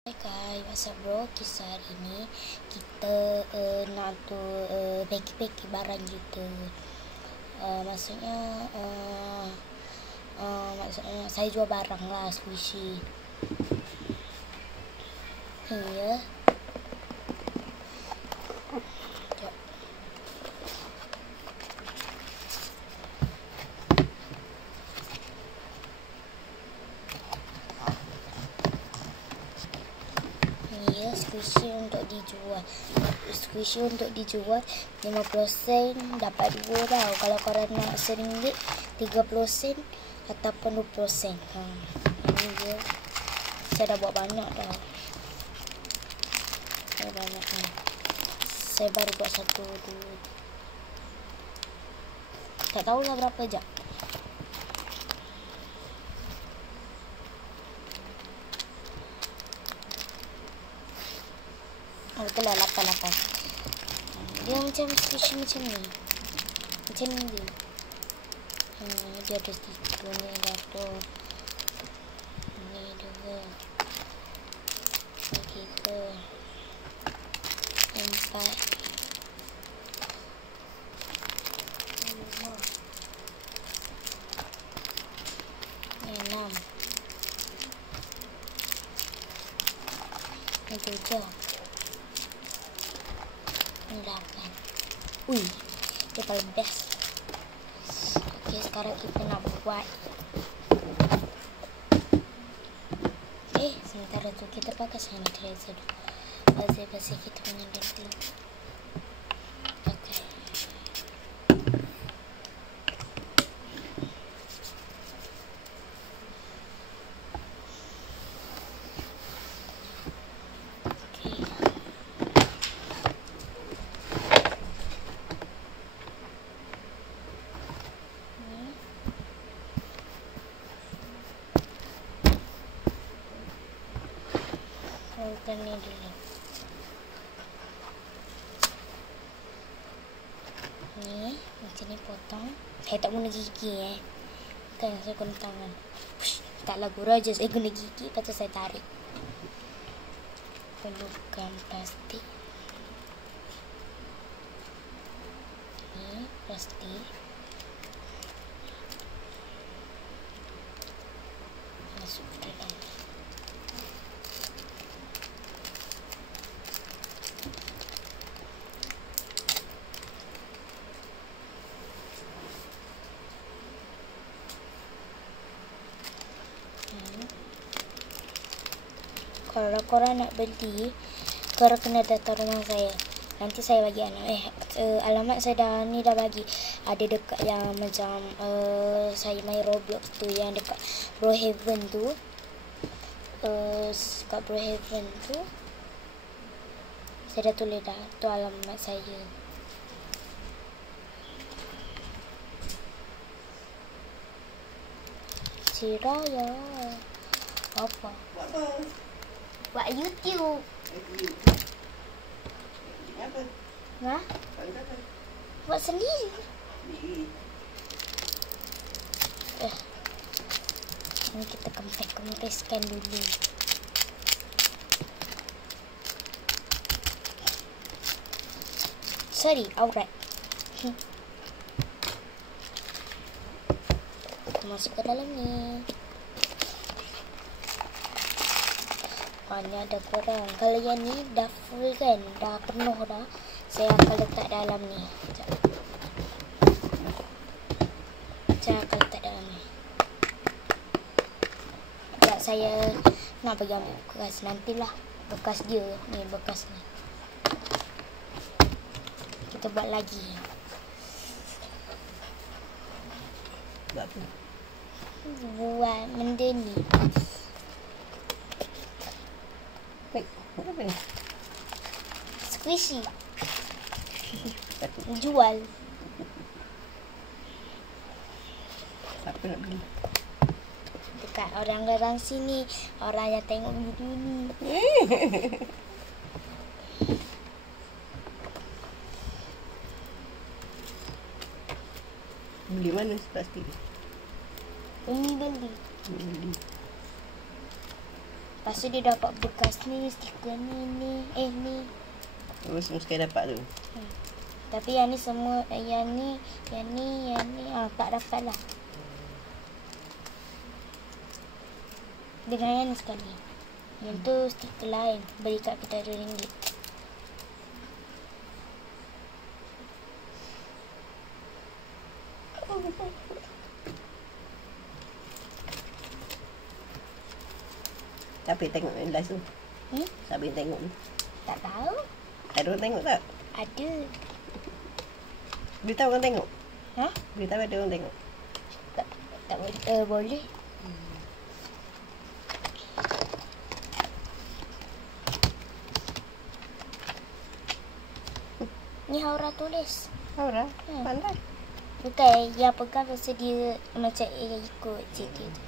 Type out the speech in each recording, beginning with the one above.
Hai guys, what's up bro? Kisah hari ini kita nak tu packing barang kita. Maksudnya saya jual barang lah, squishy. Ya. Squishy untuk dijual. Squishy untuk dijual 50 sen dapat 2 tau. Kalau korang nak RM1, 30 sen ataupun 20 sen. Ini dia. Saya dah buat banyak tau. Saya baru buat 1, 2. Tak tahulah berapa jap. Betul lah 8. Dia macam squishy macam ni. Macam ni dia. Dia ada 3 ni satu. Ni 2. Ni 3. 4. 5. Ni 6. Ni 7. 8. Ui, dia paling best. Okey, sekarang kita nak buat. Sementara tu kita pakai sanitizer dulu. Bersih-bersih kita punya dulu. Okey. Ni dulu. Ni macam ni potong. Saya tak guna gigi Kan saya guna tangan. Taklah gurau je, saya guna gigi. Lepas tu saya tarik. Perlukan plastik. Ni plastik. Masuk ke dalam. Kalau korang nak beli, korang kena datang rumah saya. Nanti saya bagi alamat saya dah bagi. Ada dekat yang macam saya main Roblox tu, yang dekat Brohaven tu. Dekat Brohaven tu saya dah tulis dah. Tu alamat saya. Sirah ya. Apa? Buat YouTube. Apa? Hah? Buat sendiri. Ini kita kempeskan dulu. Sorry, aurat. Masuk ke dalam ni. Ni ada kurang. Kalau yang ni dah full kan, dah penuh dah, saya akan letak dalam ni. Saya akan letak dalam ni. Tak, saya nak bagi ambil bekas. Nantilah bekas dia. Ni bekas ni. Kita buat lagi. Buat apa? Buat benda ni. Apa ni? Squishy. Jual. Siapa nak beli? Dekat orang-orang sini, orang yang tengok video ni. Beli mana plastik? Umi beli. Lepas tu dia dapat bekas ni, stiker ni. Ni. Terus sekali dapat tu. Tapi yang ni semua, yang ni. Tak dapat lah. Dengan yang ni sekali. Yang tu stiker lain. Beli kat kita RM2. Siapa yang tengok yang last tu? Siapa yang tengok ni? Tak tahu. Ada orang tengok tak? Ada. Beritahu orang tengok. Ha? Beritahu ada orang tengok. Tak boleh. Ni Haura tulis. Aura, pandai. Bukan yang pegang pasal dia macam ikut cerita tu.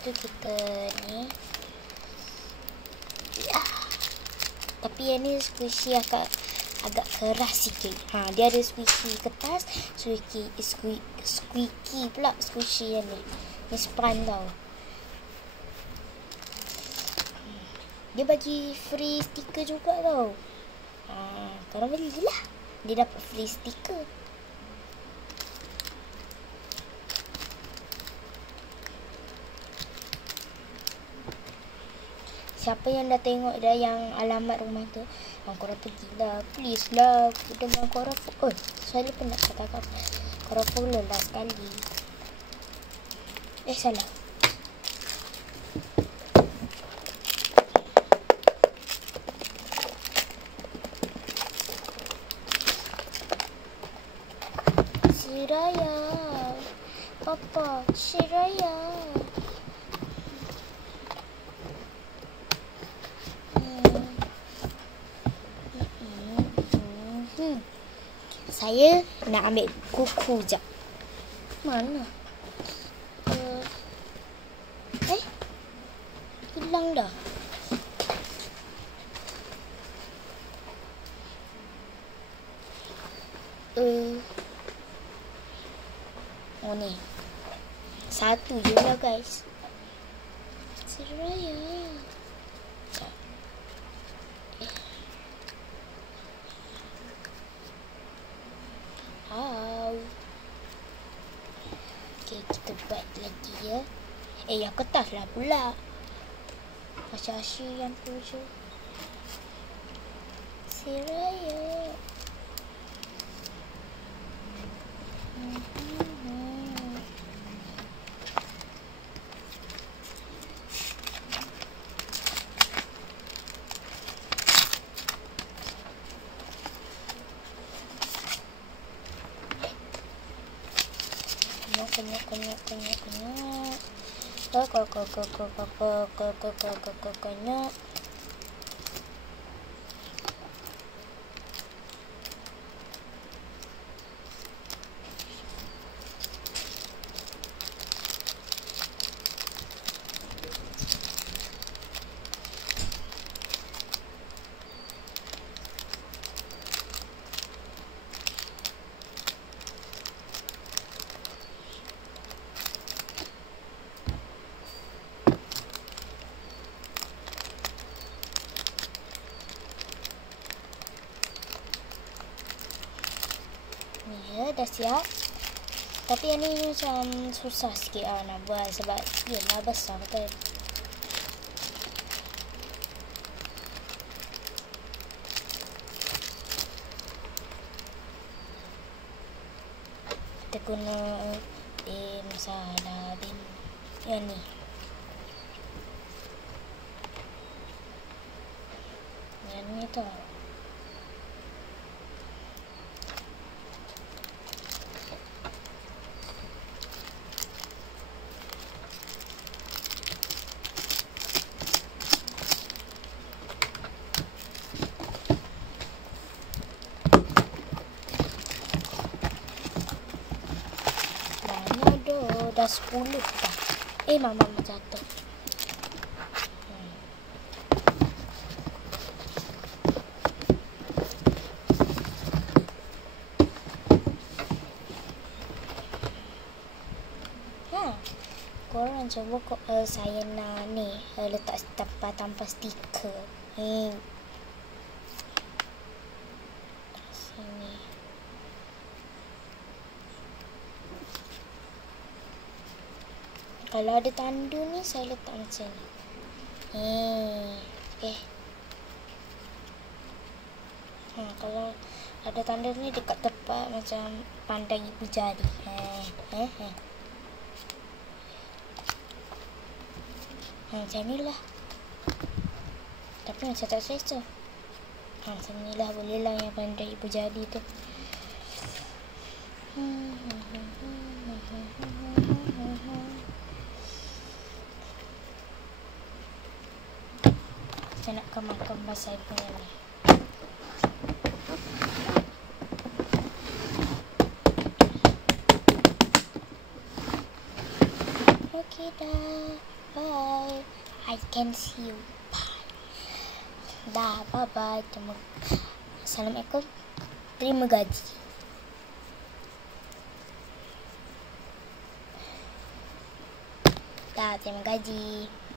Tu kita ni. Tapi yang ni squishy agak keras sikit. Dia ada squishy kertas, squeaky pula squishy yang ni. Ni sponge tau. Dia bagi free stiker juga tau. Korang belilah. Dia dapat free stiker. Siapa yang dah tengok dah yang alamat rumah tu, korang pergilah. Please lah. Dengan korang saya pernah katakan korang follow lah sekali. Salah. Shiraya. Papa, Shiraya. Saya nak ambil kuku jap. Mana? Hilang dah. Oh ni. Satu je lah guys. Seraya. Okay, kita buat lagi ya. Yang kertas lah pula. Asyik yang tu je. Seraya. Konyok. Dah siap. Tapi yang ni macam susah sikit nak buat sebab dia lah besar kan. Kita guna masalah yang ni. Yang ni tau. dah 10 dah. Mama jatuh. Korang cuba saya nak ni letak tanpa stiker. Sini. Kalau ada tandu ni saya letak macam ni. Okay. Kalau ada tanda ni dekat tempat macam pandang ibu jari. Macam ni lah. Tapi macam tak selesa. Macam ni lah, boleh lah yang pandang ibu jari tu. Saya nak kemas saya punya ni. Okay dah. Bye. I can see you. Bye. Dah, bye-bye. Assalamualaikum. Terima gaji. Dah, terima gaji.